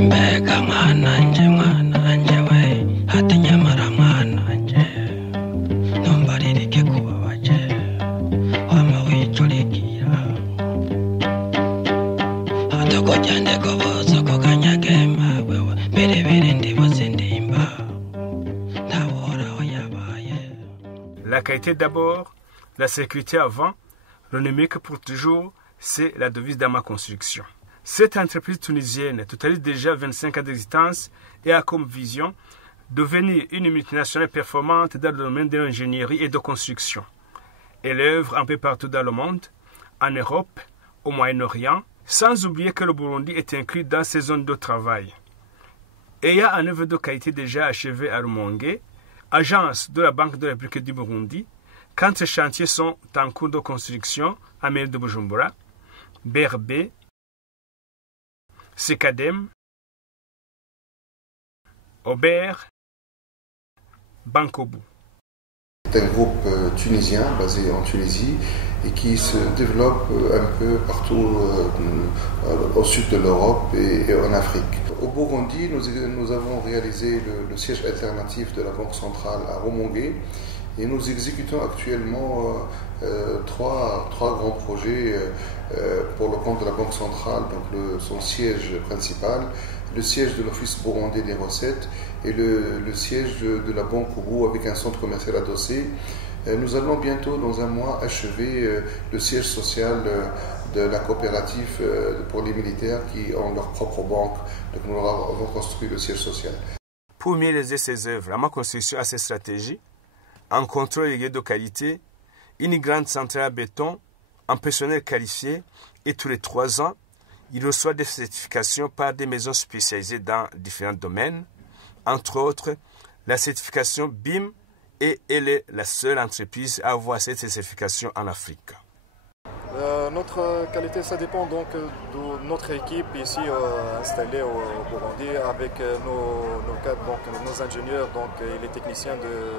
La qualité d'abord, la sécurité avant, le numérique pour toujours, c'est la devise d'Ama Construction. Cette entreprise tunisienne totalise déjà 25 ans d'existence et a comme vision de devenir une multinationale performante dans le domaine de l'ingénierie et de construction. Elle œuvre un peu partout dans le monde, en Europe, au Moyen-Orient, sans oublier que le Burundi est inclus dans ses zones de travail. Et il y a un œuvre de qualité déjà achevé à Rumongue, agence de la Banque de la République du Burundi, quand ces chantiers sont en cours de construction à mairie de Bujumbura, BRB, Secadem, Aubert, Bankobu. C'est un groupe tunisien basé en Tunisie et qui se développe un peu partout au sud de l'Europe et en Afrique. Au Burundi, nous avons réalisé le siège alternatif de la Banque centrale à Rumongue et nous exécutons actuellement trois grands projets pour le compte de la Banque centrale, donc son siège principal, le siège de l'Office burundais des recettes et le siège de la Banque Koubou avec un centre commercial adossé. Nous allons bientôt, dans un mois, achever le siège social de la coopérative pour les militaires qui ont leur propre banque. Donc nous avons construit le siège social. Pour mieux réaliser ces œuvres, Ama Construction a ses stratégies, un contrôle régulier de qualité, une grande centrale à béton, un personnel qualifié et tous les 3 ans, il reçoit des certifications par des maisons spécialisées dans différents domaines, entre autres la certification BIM, et elle est la seule entreprise à avoir cette certification en Afrique. Notre qualité, ça dépend donc de notre équipe ici installée au Burundi avec nos cadres, donc nos ingénieurs et les techniciens de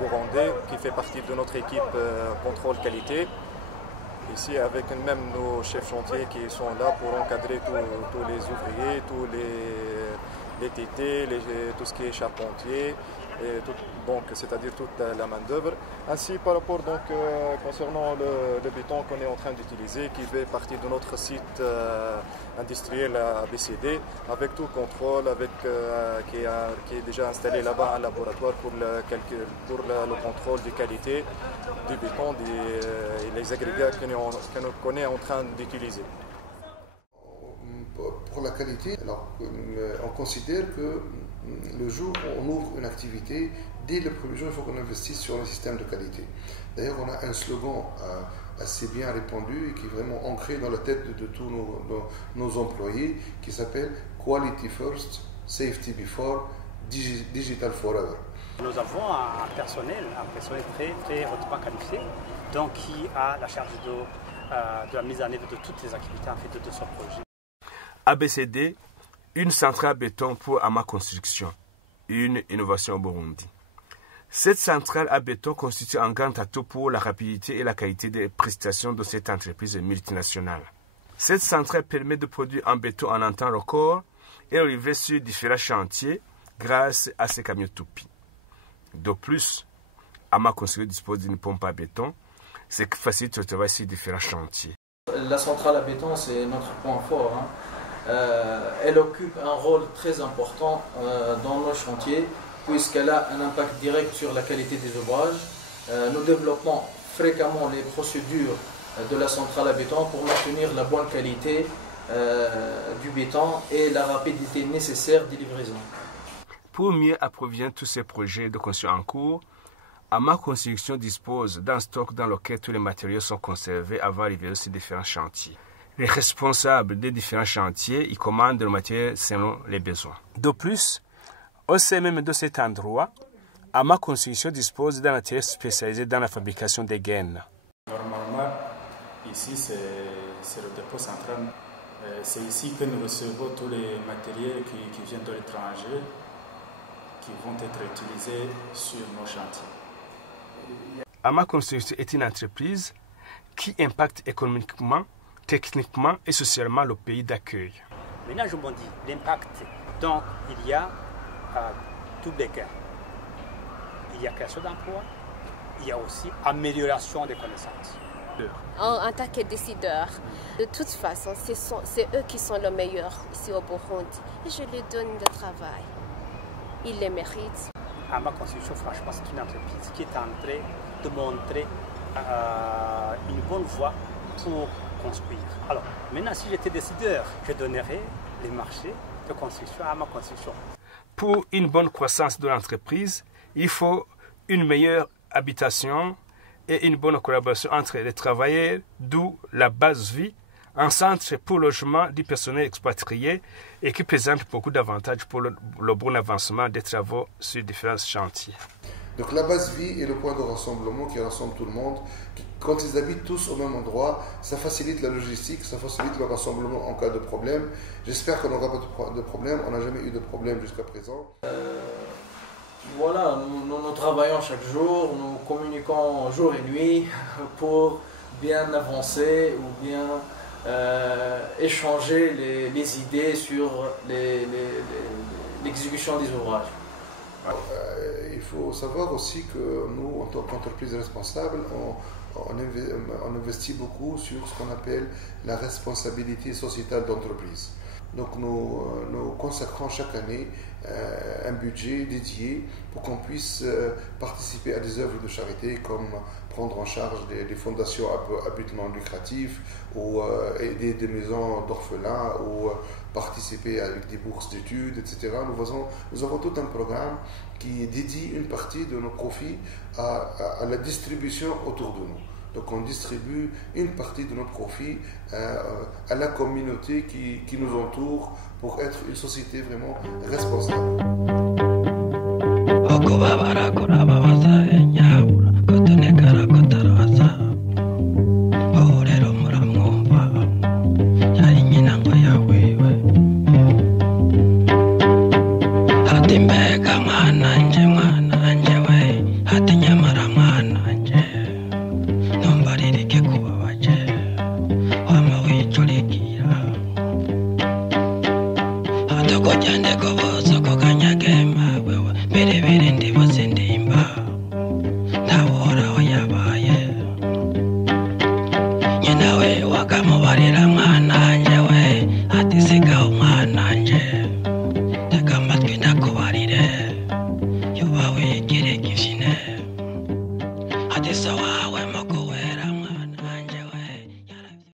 Burundi qui fait partie de notre équipe contrôle qualité. Ici avec même nos chefs chantiers qui sont là pour encadrer tous les ouvriers, tous les TT, tout ce qui est charpentier, c'est-à-dire toute la main-d'œuvre. Ainsi par rapport concernant le béton qu'on est en train d'utiliser, qui fait partie de notre site industriel à ABCD, avec tout contrôle, qui est déjà installé là-bas un laboratoire pour le contrôle de qualité du béton et les agrégats qu'on est en train d'utiliser. Pour la qualité, alors, on considère que le jour où on ouvre une activité, dès le premier jour, il faut qu'on investisse sur le système de qualité. D'ailleurs, on a un slogan assez bien répandu et qui est vraiment ancré dans la tête de tous nos employés, qui s'appelle Quality First, Safety Before, Digital Forever. Nous avons un personnel très hautement qualifié, donc qui a la charge de la mise en œuvre de toutes les activités en fait de ce projet. ABCD, une centrale à béton pour Ama Construction, une innovation au Burundi. Cette centrale à béton constitue un grand atout pour la rapidité et la qualité des prestations de cette entreprise multinationale. Cette centrale permet de produire un béton en un temps record et de livrer sur différents chantiers grâce à ces camions toupies. De plus, Ama Construction dispose d'une pompe à béton, ce qui facilite le travail sur différents chantiers. La centrale à béton, c'est notre point fort. Elle occupe un rôle très important dans nos chantiers puisqu'elle a un impact direct sur la qualité des ouvrages. Nous développons fréquemment les procédures de la centrale à béton pour maintenir la bonne qualité du béton et la rapidité nécessaire des livraisons. Pour mieux approvisionner tous ces projets de construction en cours, Ama Construction dispose d'un stock dans lequel tous les matériaux sont conservés avant l'arrivée sur différents chantiers. Les responsables des différents chantiers y commandent le matériel selon les besoins. De plus, au sein même de cet endroit, Ama Construction dispose d'un matériel spécialisé dans la fabrication des gaines. Normalement, ici c'est le dépôt central. C'est ici que nous recevons tous les matériels qui viennent de l'étranger, qui vont être utilisés sur nos chantiers. Ama Construction est une entreprise qui impacte économiquement, techniquement et socialement le pays d'accueil. Maintenant, je me dis, l'impact, donc il y a double gain. Il y a création d'emplois, il y a aussi amélioration des connaissances. En tant que décideur, de toute façon, c'est eux qui sont les meilleurs ici au Burundi. Et je leur donne le travail. Ils le méritent. AMA Construction, franchement, c'est une entreprise qui est en train de montrer une bonne voie pour construire. Alors, maintenant, si j'étais décideur, je donnerais les marchés de construction à AMA Construction. Pour une bonne croissance de l'entreprise, il faut une meilleure habitation et une bonne collaboration entre les travailleurs, d'où la base vie, un centre pour logement du personnel expatrié et qui présente beaucoup d'avantages pour le bon avancement des travaux sur différents chantiers. Donc la base vie est le point de rassemblement qui rassemble tout le monde. Quand ils habitent tous au même endroit, ça facilite la logistique, ça facilite le rassemblement en cas de problème. J'espère qu'on n'aura pas de problème. On n'a jamais eu de problème jusqu'à présent. Voilà, nous travaillons chaque jour, nous communiquons jour et nuit pour bien avancer ou bien échanger les idées sur l'exécution des ouvrages. Il faut savoir aussi que nous, en tant qu'entreprise responsable, on investit beaucoup sur ce qu'on appelle la responsabilité sociétale d'entreprise. Donc nous consacrons chaque année un budget dédié pour qu'on puisse participer à des œuvres de charité comme prendre en charge des fondations à but non lucratif ou aider des maisons d'orphelins ou participer avec des bourses d'études, etc. Nous avons tout un programme qui dédie une partie de nos profits à la distribution autour de nous. Donc on distribue une partie de nos profits à la communauté qui nous entoure pour être une société vraiment responsable. Give